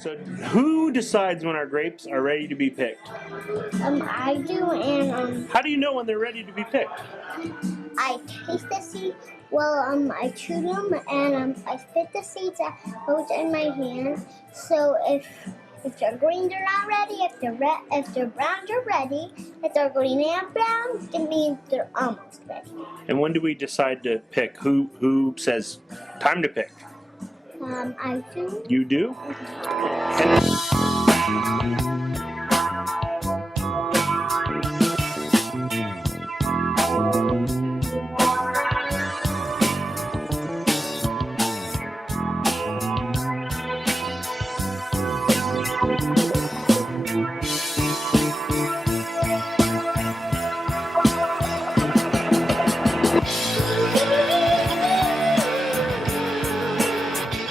So who decides when our grapes are ready to be picked? I do, and How do you know when they're ready to be picked? I taste the seed. Well, I chew them, and I spit the seeds out in my hand. So if they're green, they're not ready. If they're brown, they're ready. If they're green and brown, it means they're almost ready. And when do we decide to pick? Who says time to pick? I do. You do?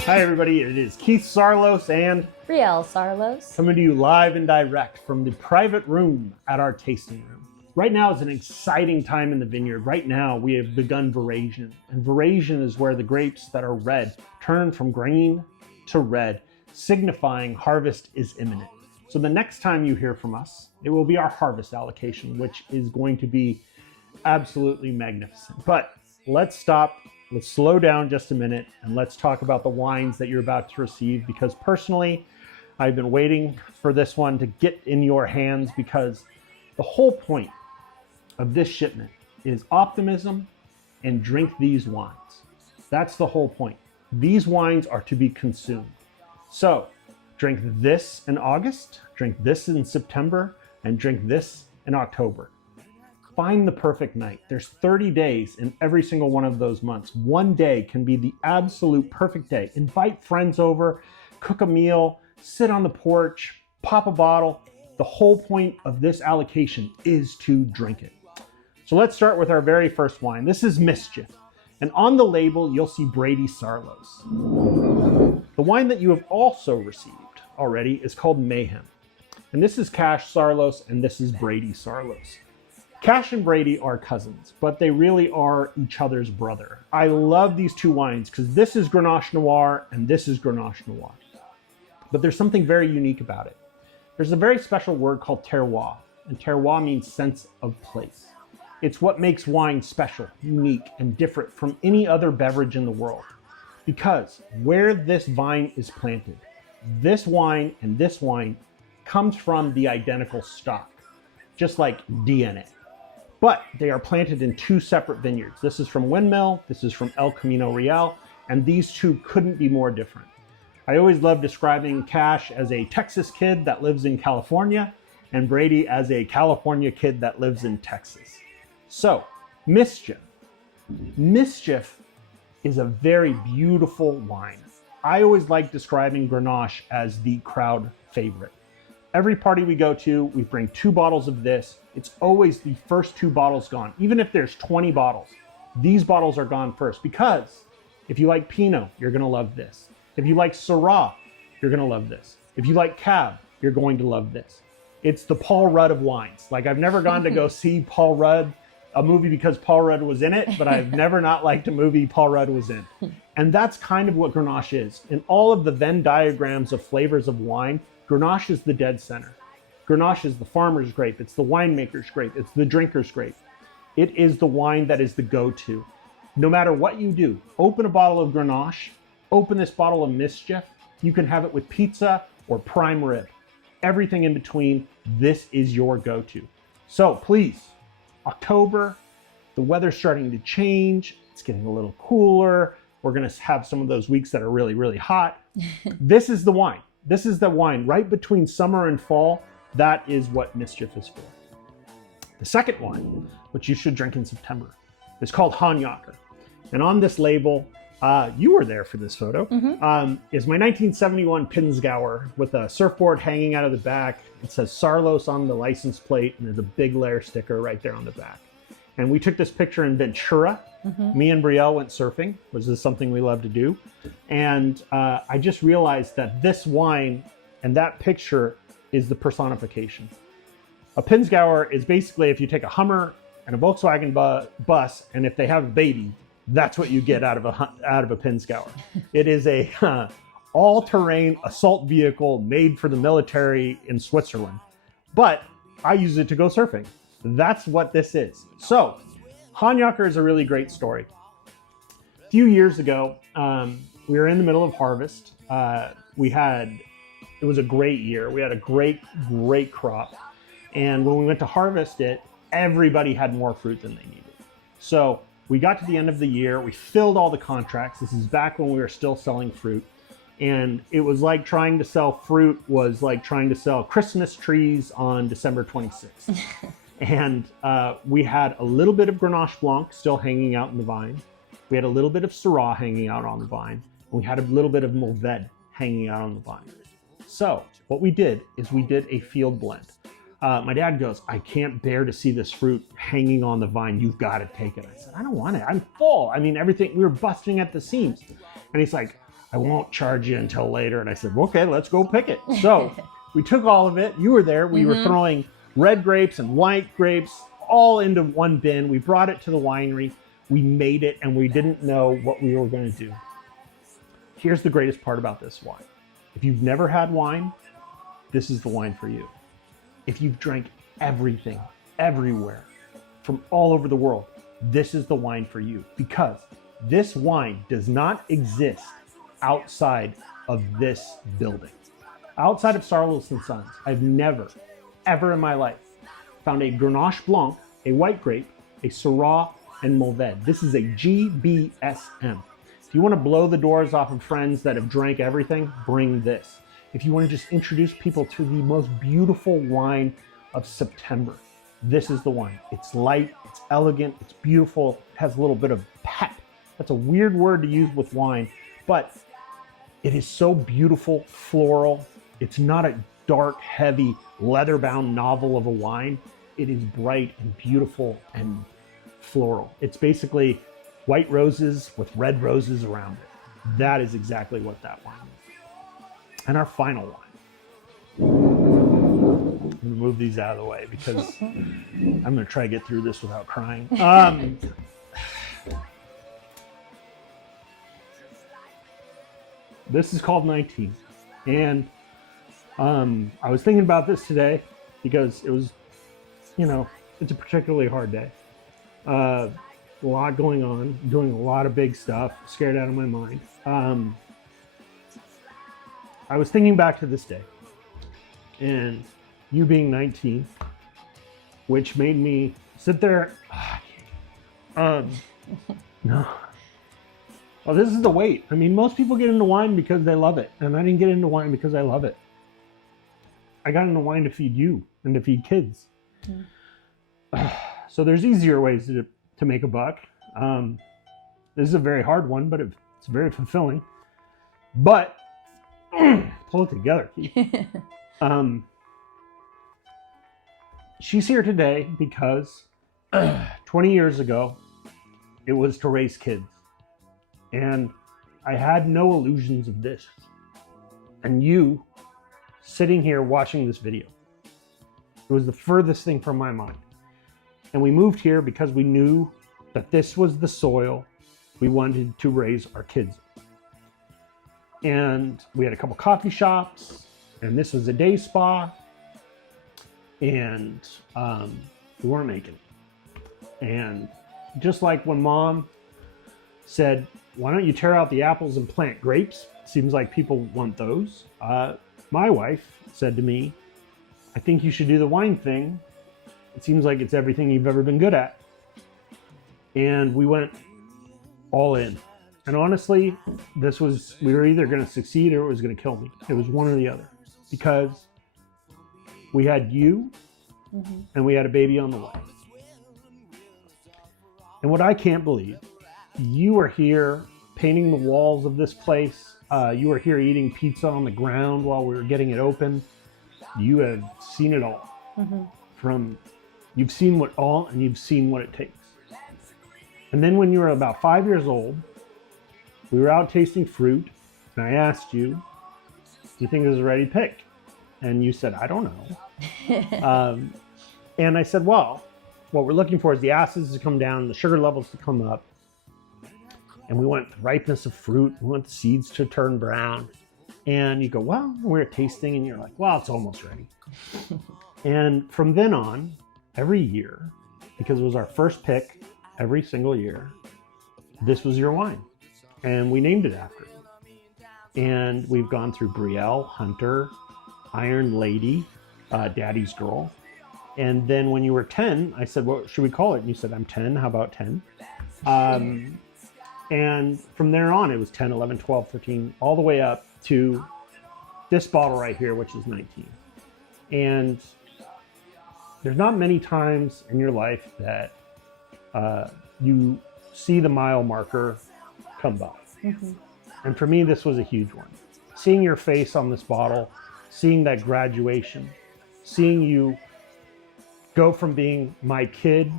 Hi everybody, it is Keith Saarloos and Brielle Saarloos. coming to you live and direct from the private room at our tasting room. Right now is an exciting time in the vineyard. Right now we have begun veraison, and veraison is where the grapes that are red turn from green to red, signifying harvest is imminent. So the next time you hear from us, it will be our harvest allocation, which is going to be absolutely magnificent. But let's stop. Let's slow down just a minute and let's talk about the wines that you're about to receive, because personally, I've been waiting for this one to get in your hands, because the whole point of this shipment is optimism and drink these wines. That's the whole point. These wines are to be consumed. So drink this in August, drink this in September, and drink this in October. Find the perfect night. There's 30 days in every single one of those months. One day can be the absolute perfect day. Invite friends over, cook a meal, sit on the porch, pop a bottle. The whole point of this allocation is to drink it. So let's start with our very first wine. This is Mischief. And on the label, you'll see Brady Saarloos. The wine that you have also received already is called Mayhem. And this is Cash Saarloos, and this is Brady Saarloos. Cash and Brady are cousins, but they really are each other's brother. I love these two wines because this is Grenache Noir and this is Grenache Noir. But there's something very unique about it. There's a very special word called terroir, and terroir means sense of place. It's what makes wine special, unique, and different from any other beverage in the world. Because where this vine is planted, this wine and this wine comes from the identical stock, just like DNA. But they are planted in two separate vineyards. This is from Windmill, this is from El Camino Real, and these two couldn't be more different. I always love describing Cash as a Texas kid that lives in California, and Brady as a California kid that lives in Texas. So, Mischief. Mischief is a very beautiful wine. I always like describing Grenache as the crowd favorite. Every party we go to, we bring 2 bottles of this. It's always the first 2 bottles gone. Even if there's 20 bottles, these bottles are gone first, because if you like Pinot, you're gonna love this. If you like Syrah, you're gonna love this. If you like Cab, you're going to love this. It's the Paul Rudd of wines. Like, I've never gone to go see Paul Rudd, a movie because Paul Rudd was in it, but I've never not liked a movie Paul Rudd was in. And that's kind of what Grenache is. In all of the Venn diagrams of flavors of wine, Grenache is the dead center. Grenache is the farmer's grape, it's the winemaker's grape, it's the drinker's grape. It is the wine that is the go-to. No matter what you do, open a bottle of Grenache, open this bottle of Mischief, you can have it with pizza or prime rib. Everything in between, this is your go-to. So please, October, the weather's starting to change, it's getting a little cooler, we're gonna have some of those weeks that are really, really hot. This is the wine. This is the wine right between summer and fall. That is what Mischief is for. The second wine, which you should drink in September, is called Honyocker. And on this label, you were there for this photo, is my 1971 Pinzgauer with a surfboard hanging out of the back. It says Saarloos on the license plate, and there's a big layer sticker right there on the back. And we took this picture in Ventura. Me and Brielle went surfing, which is something we love to do. And I just realized that this wine and that picture is the personification. A Pinzgauer is basically if you take a Hummer and a Volkswagen bus, and if they have a baby, that's what you get out of a Pinzgauer. It is a all-terrain assault vehicle made for the military in Switzerland. But I use it to go surfing. That's what this is. So, Honyocker is a really great story. A few years ago, we were in the middle of harvest. It was a great year. We had a great crop. And when we went to harvest it, everybody had more fruit than they needed. So we got to the end of the year. We filled all the contracts. This is back when we were still selling fruit. And it was like trying to sell fruit was like trying to sell Christmas trees on December 26th. And we had a little bit of Grenache Blanc still hanging out in the vine. We had a little bit of Syrah hanging out on the vine. And we had a little bit of Mourvedre hanging out on the vine. So what we did is we did a field blend. My dad goes, I can't bear to see this fruit hanging on the vine. You've got to take it. I said, I don't want it. I'm full. I mean, everything, we were busting at the seams. And he's like, I won't charge you until later. And I said, okay, let's go pick it. So we took all of it. You were there. We were throwing red grapes and white grapes all into one bin. We brought it to the winery. We made it, and we didn't know what we were going to do. Here's the greatest part about this wine. If you've never had wine, this is the wine for you. If you've drank everything, everywhere, from all over the world, this is the wine for you, because this wine does not exist outside of this building. Outside of Saarloos and Sons, I've never, ever in my life found a Grenache Blanc, a white grape, a Syrah, and Mourvedre. This is a GBSM. If you want to blow the doors off of friends that have drank everything, bring this. If you want to just introduce people to the most beautiful wine of September, this is the wine. It's light, it's elegant, it's beautiful, it has a little bit of pep. That's a weird word to use with wine, but it is so beautiful, floral. It's not a dark, heavy, leather-bound novel of a wine. It is bright and beautiful and floral. It's basically white roses with red roses around it. That is exactly what that wine is. And our final wine. I'm gonna move these out of the way because I'm gonna try to get through this without crying. This is called 19. And I was thinking about this today because it was, it's a particularly hard day. A lot going on, doing a lot of big stuff, scared out of my mind. I was thinking back to this day and you being 19, which made me sit there. No. Well, this is the weight. I mean, most people get into wine because they love it. And I didn't get into wine because I love it. I got into wine to feed you and to feed kids. So there's easier ways to make a buck. This is a very hard one, but it's very fulfilling. But pull it together, Keith. She's here today because 20 years ago, it was to raise kids. And I had no illusions of this. And you sitting here watching this video, it was the furthest thing from my mind. And we moved here because we knew that this was the soil we wanted to raise our kids in. And we had a couple coffee shops, and this was a day spa, and we weren't making it. And just like when Mom said, why don't you tear out the apples and plant grapes? Seems like people want those. My wife said to me, I think you should do the wine thing. It seems like it's everything you've ever been good at. And we went all in. And honestly, we were either going to succeed or it was going to kill me. It was one or the other. Because we had you and we had a baby on the way. And what I can't believe, you were here painting the walls of this place. You were here eating pizza on the ground while we were getting it open. You have seen it all. You've seen what all, and you've seen what it takes. And then when you were about 5 years old, we were out tasting fruit, and I asked you, do you think this is a ready pick? And you said, I don't know. And I said, well, what we're looking for is the acids to come down, the sugar levels to come up. And we want the ripeness of fruit. We want the seeds to turn brown. And you go, well, we're tasting, and you're like, well, it's almost ready. And from then on, every year, because it was our first pick every single year, this was your wine. And we named it after it. And we've gone through Brielle, Hunter, Iron Lady, Daddy's Girl. And then when you were 10, I said, what should we call it? And you said, I'm 10. How about 10? And from there on, it was 10, 11, 12, 13, all the way up to this bottle right here, which is 19. And there's not many times in your life that you see the mile marker come by. Mm-hmm. And for me, this was a huge one. Seeing your face on this bottle, seeing that graduation, seeing you go from being my kid,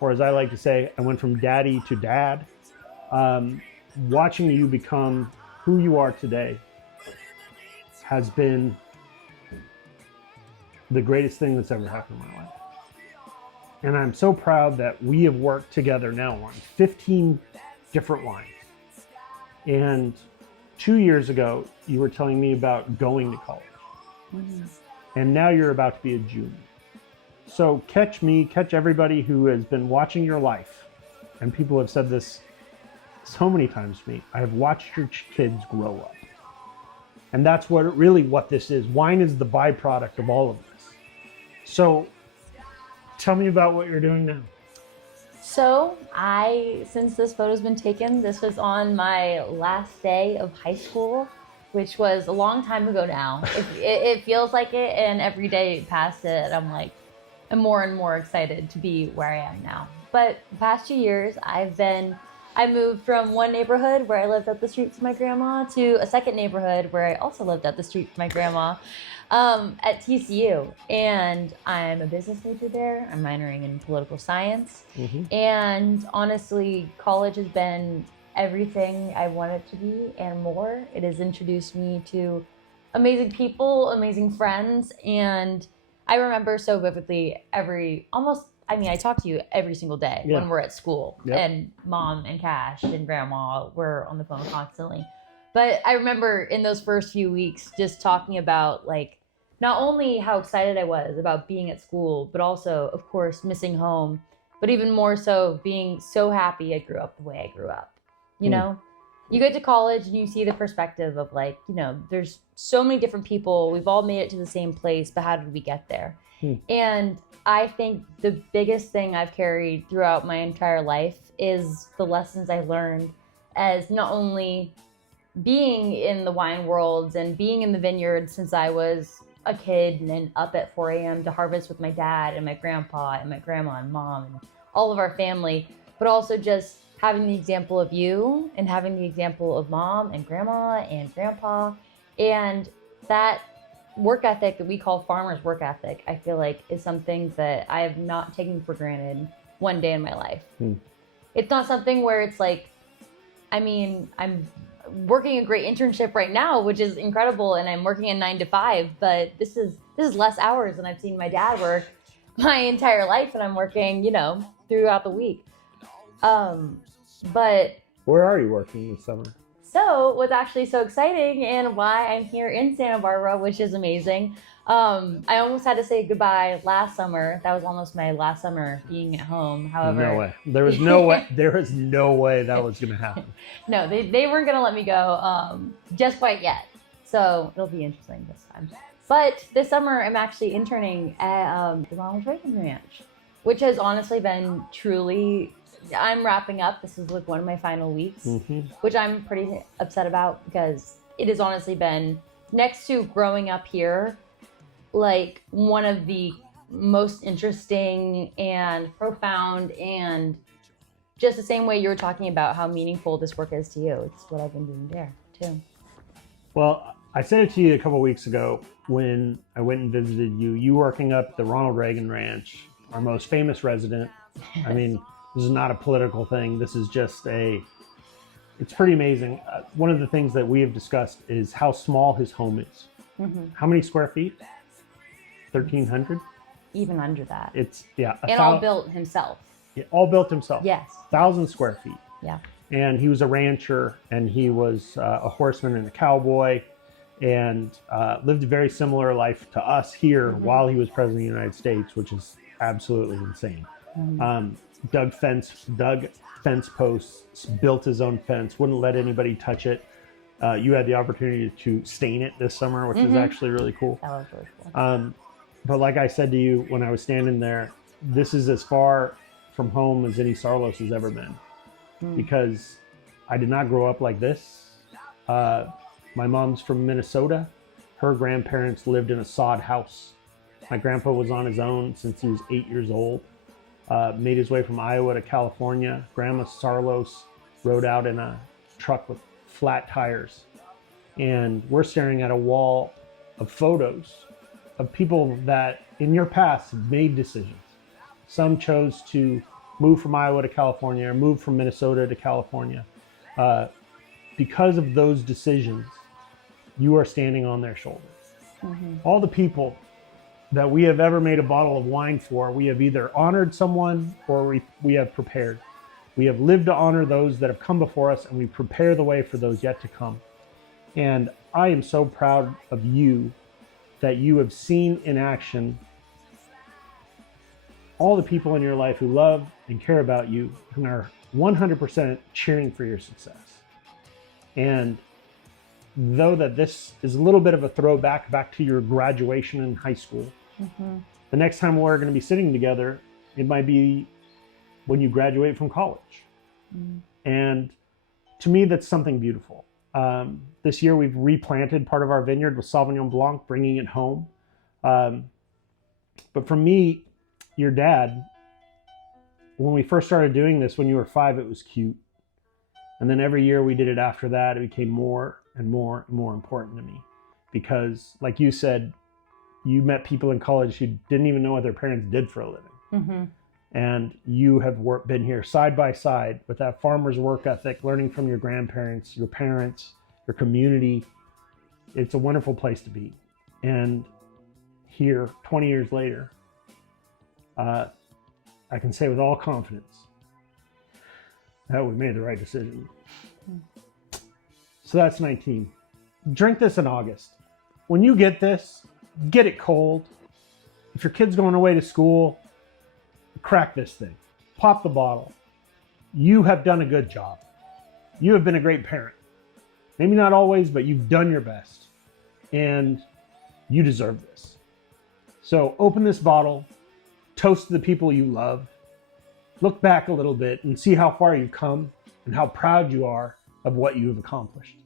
or as I like to say, I went from daddy to dad, watching you become who you are today has been the greatest thing that's ever happened in my life. And I'm so proud that we have worked together now on 15 different wines. And 2 years ago, you were telling me about going to college. Mm-hmm. And now you're about to be a junior. So catch everybody who has been watching your life. And people have said this so many times to me. I have watched your kids grow up. And that's what this is. Wine is the byproduct of all of this. So tell me about what you're doing now. So since this photo's been taken, this was on my last day of high school, which was a long time ago now. It feels like it, and every day past it, I'm more and more excited to be where I am now. But the past 2 years, I moved from one neighborhood where I lived up the street from my grandma to a second neighborhood where I also lived up the street from my grandma at TCU. And I'm a business major there. I'm minoring in political science. Mm-hmm. And honestly, college has been everything I want it to be and more. It has introduced me to amazing people, amazing friends, and I remember so vividly I talk to you every single day when we're at school. Yep. And Mom and Cash and Grandma were on the phone constantly. But I remember in those first few weeks just talking about not only how excited I was about being at school, but also, of course, missing home, but even more so being so happy I grew up the way I grew up. You know? You get to college and you see the perspective of there's so many different people. We've all made it to the same place, but how did we get there? And I think the biggest thing I've carried throughout my entire life is the lessons I learned as not only being in the wine worlds and being in the vineyard since I was a kid and up at 4 a.m. to harvest with my dad and my grandpa and my grandma and mom and all of our family, but also just having the example of you and having the example of Mom and Grandma and Grandpa, and that work ethic that we call farmers' work ethic, I feel like is something that I have not taken for granted one day in my life. It's not something where it's I'm working a great internship right now, which is incredible, and I'm working a 9 to 5, but this is less hours than I've seen my dad work my entire life, and I'm working, throughout the week. But where are you working this summer? So what's actually so exciting and why I'm here in Santa Barbara, which is amazing. I almost had to say goodbye last summer. That was almost my last summer being at home. However, no way. There was no way. There is no way that was going to happen. No, they weren't going to let me go just quite yet. So it'll be interesting this time. But this summer, I'm actually interning at the Ronald Reagan Ranch, which has honestly been truly. I'm wrapping up. This is one of my final weeks, which I'm pretty upset about because it has honestly been, next to growing up here, one of the most interesting and profound, and just the same way you were talking about how meaningful this work is to you. It's what I've been doing there too. Well, I said it to you a couple of weeks ago when I went and visited you. You working up at the Ronald Reagan Ranch, our most famous resident. I mean, this is not a political thing. This is just it's pretty amazing. One of the things that we have discussed is how small his home is. Mm-hmm. How many square feet? 1,300? Even under that. It's, all built himself. All built himself. Yes. 1,000 square feet. Yeah. And he was a rancher, and he was a horseman and a cowboy. and lived a very similar life to us here while he was president of the United States, which is absolutely insane. Dug fence posts, built his own fence, wouldn't let anybody touch it. You had the opportunity to stain it this summer, which is actually really cool. That was really cool. But like I said to you when I was standing there, this is as far from home as any Saarloos has ever been, because I did not grow up like this. My mom's from Minnesota. Her grandparents lived in a sod house. My grandpa was on his own since he was 8 years old. Made his way from Iowa to California. Grandma Saarloos rode out in a truck with flat tires. And we're staring at a wall of photos of people that in your past made decisions. Some chose to move from Iowa to California or move from Minnesota to California. Because of those decisions, you are standing on their shoulders. All the people that we have ever made a bottle of wine for, we have either honored someone or we have prepared. We have lived to honor those that have come before us, and we prepare the way for those yet to come. And I am so proud of you that you have seen in action all the people in your life who love and care about you and are 100% cheering for your success. And though that this is a little bit of a throwback back to your graduation in high school, the next time we're going to be sitting together, it might be when you graduate from college. And to me, that's something beautiful. This year we've replanted part of our vineyard with Sauvignon Blanc, bringing it home. But for me, your dad, when we first started doing this when you were 5, it was cute. And then every year we did it after that, it became more and more and more important to me. Because like you said, you met people in college who didn't even know what their parents did for a living. And you have been here side by side with that farmer's work ethic, learning from your grandparents, your parents, your community. It's a wonderful place to be. And here, 20 years later, I can say with all confidence that we made the right decision. So that's 19. Drink this in August. When you get this, get it cold. If your kid's going away to school, crack this thing. Pop the bottle. You have done a good job. You have been a great parent. Maybe not always, but you've done your best. And you deserve this. So open this bottle, toast to the people you love, look back a little bit and see how far you've come and how proud you are of what you have accomplished.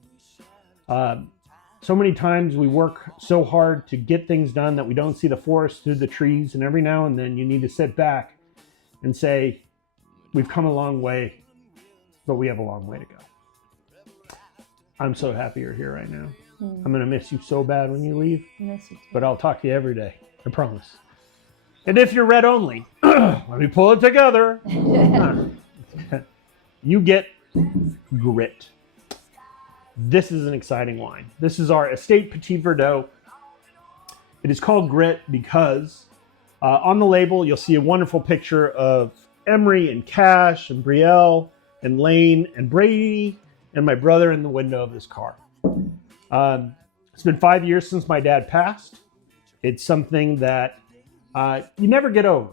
So many times we work so hard to get things done that we don't see the forest through the trees, and every now and then you need to sit back and say, we've come a long way, but we have a long way to go. I'm so happy you're here right now. I'm going to miss you so bad when you leave, Miss you too. but I'll talk to you every day. I promise. And if you're red only, let me pull it together. You get Grit. This is an exciting wine. This is our Estate Petit Verdot. It is called Grit because on the label, you'll see a wonderful picture of Emery and Cash and Brielle and Lane and Brady and my brother in the window of this car. It's been 5 years since my dad passed. It's something that you never get over.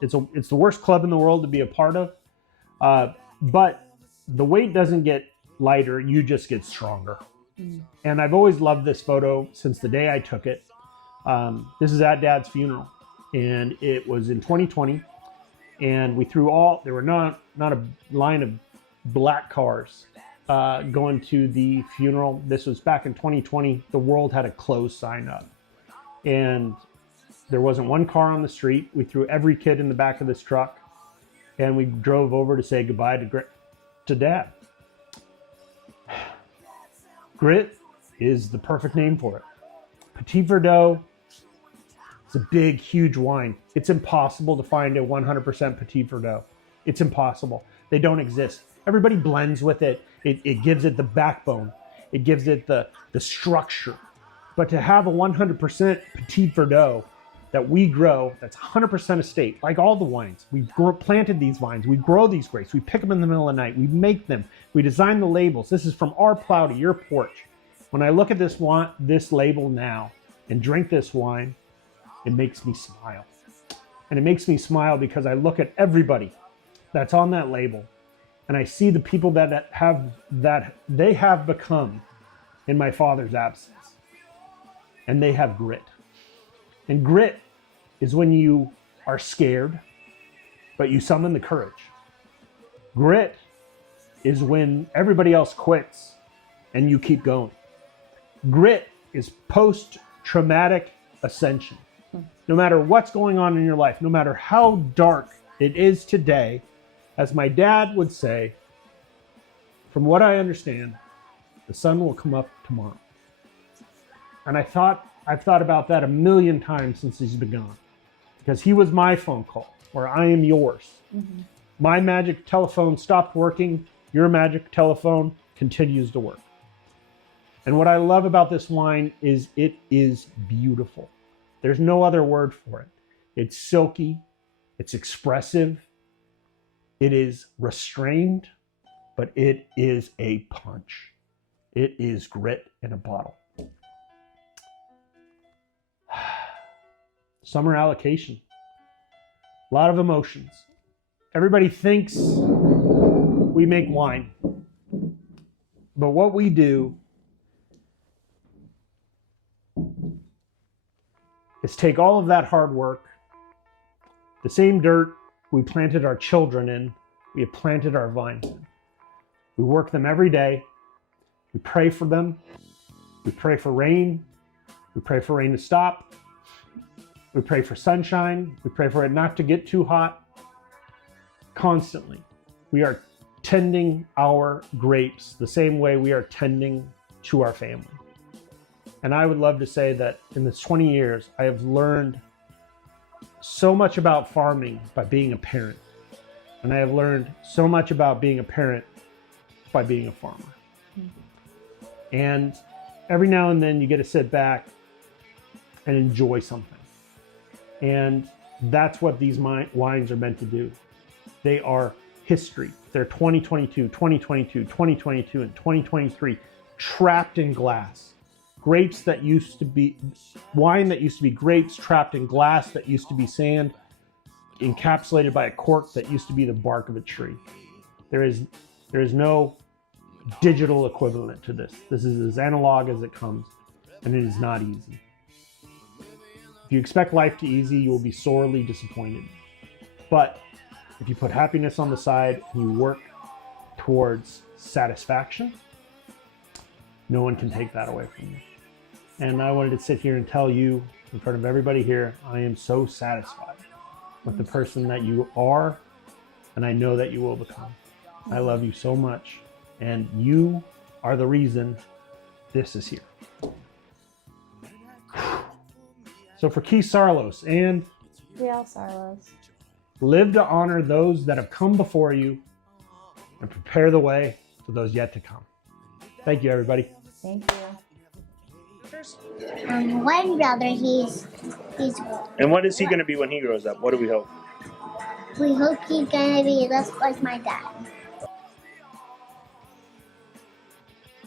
It's the worst club in the world to be a part of. But the weight doesn't get lighter, you just get stronger. And I've always loved this photo since the day I took it. This is at Dad's funeral, and it was in 2020. And we threw there were not a line of black cars going to the funeral. This was back in 2020. The world had a closed sign up, and there wasn't one car on the street. We threw every kid in the back of this truck, and we drove over to say goodbye to Dad. Grit is the perfect name for it. Petit Verdot. It's a big, huge wine. It's impossible to find a 100% Petit Verdot. It's impossible. They don't exist. Everybody blends with it. It gives it the backbone. It gives it the structure. But to have a 100% Petit Verdot that we grow, that's 100% estate, like all the wines. We've planted these vines. We grow these grapes. We pick them in the middle of the night. We make them. We design the labels. This is from our plow to your porch. When I look at this label now and drink this wine, it makes me smile. And it makes me smile because I look at everybody that's on that label and I see the people that they have become in my father's absence. And they have grit. And grit is when you are scared, but you summon the courage. Grit is when everybody else quits and you keep going. Grit is post-traumatic ascension. No matter what's going on in your life, no matter how dark it is today, as my dad would say, from what I understand, the sun will come up tomorrow. And I've thought about that a million times since he's been gone. Because he was my phone call, or I am yours. Mm-hmm. My magic telephone stopped working. Your magic telephone continues to work. And what I love about this wine is it is beautiful. There's no other word for it. It's silky. It's expressive. It is restrained, but it is a punch. It is grit in a bottle. Summer Allocation. A lot of emotions. Everybody thinks we make wine. But what we do is take all of that hard work, the same dirt we planted our children in, we have planted our vines in. We work them every day. We pray for them. We pray for rain. We pray for rain to stop. We pray for sunshine. We pray for it not to get too hot. Constantly, we are tending our grapes the same way we are tending to our family. And I would love to say that in this 20 years, I have learned so much about farming by being a parent. And I have learned so much about being a parent by being a farmer. Mm-hmm. And every now and then you get to sit back and enjoy something. And that's what these wines are meant to do. They are history. They're 2022, 2022, 2022, and 2023 trapped in glass. Grapes that used to be, wine that used to be grapes trapped in glass that used to be sand, encapsulated by a cork that used to be the bark of a tree. There is no digital equivalent to this. This is as analog as it comes, and it is not easy. If you expect life to be easy, you will be sorely disappointed. But if you put happiness on the side and you work towards satisfaction, no one can take that away from you. And I wanted to sit here and tell you in front of everybody here, I am so satisfied with the person that you are, and I know that you will become. I love you so much, and you are the reason this is here. So for Keith Saarloos and Brielle Saarloos, live to honor those that have come before you and prepare the way for those yet to come. Thank you, everybody. Thank you. One brother, he's. And what is he going to be when he grows up? What do we hope? We hope he's gonna be just like my dad.